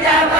Bendita